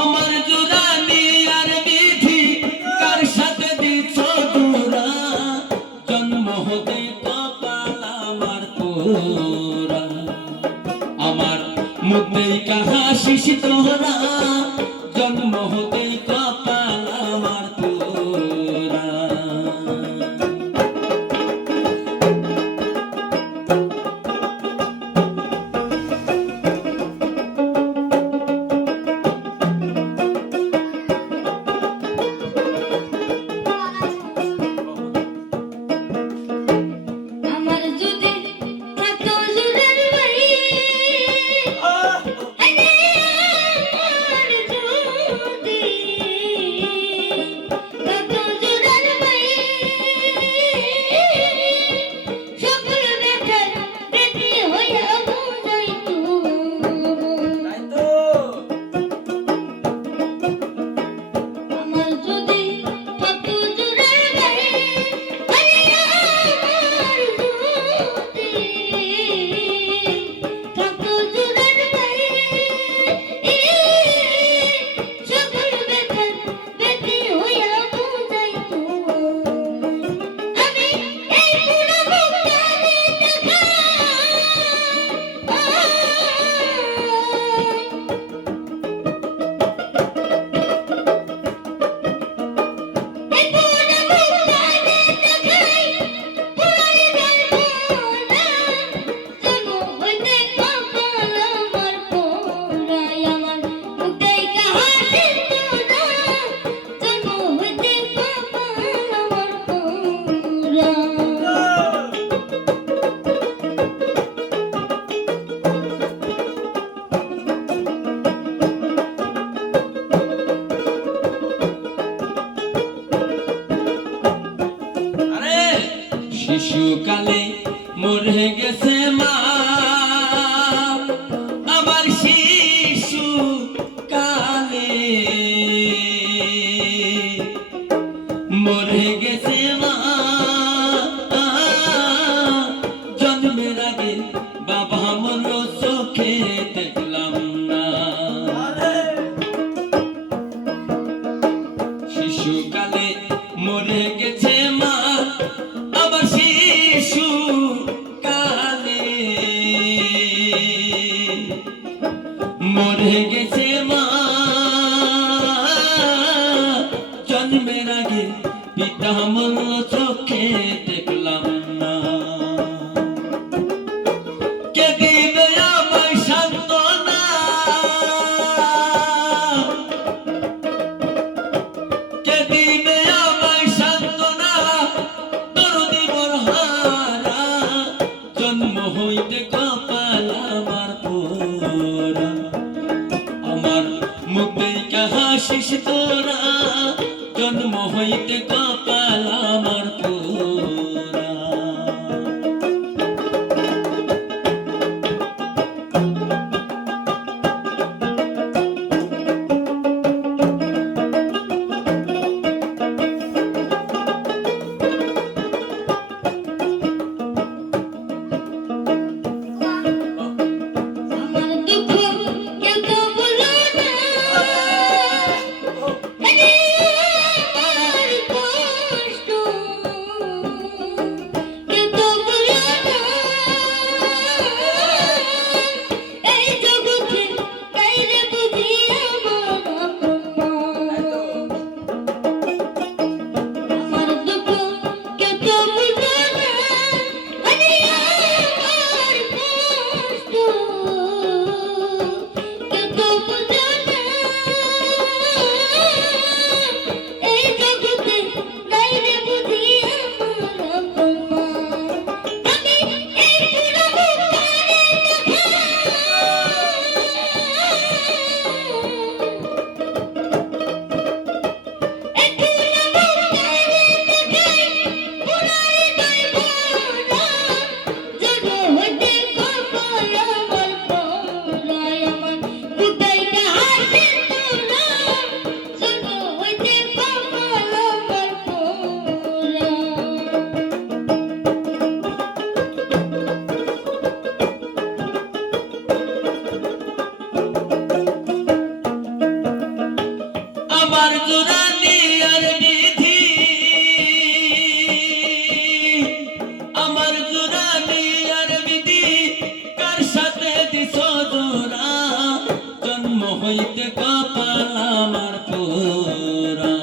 আমার জুরানি আর বিধি কার সাথে দিছ তোরা জন্ম হতে কপাল আমার পোড়া আমার মুখে কাহা শিশি তোরা জন্ম হতে কপাল আমার পোড়া শিশুকালে মরে গেছে মা আমার শিশু কালে মরে গেছে মা জন্মের আগে বাবা মরল চোখে দেখলাম না শিশুকালে মরে গেছে মা আমার শিশু কালে মরে গেছে মা জন্মের আগে পিতা মরল চোখে দেখলাম না কে দিবে আমায় সান্ত্বনা কে দিবে আমায় সান্ত্বনা জন্ম হইতে কপাল আমার পোড়া আমার মুখে কাহা শিশ তোরা জন্ম হইতে কপাল আমার পোড়া আমার জোরানি আর বিধি, আমার জোরানি আর বিধি কার সাথে দিছ জোড়া, জন্ম হইতে কপাল আমার পোড়া।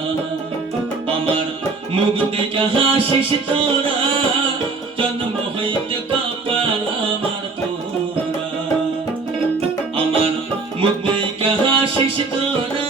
আমার মুখ দেখে হাসিস তোরা, জন্ম হইতে কপাল আমার পোড়া। আমার মুখ দেখে হাসিস তোরা,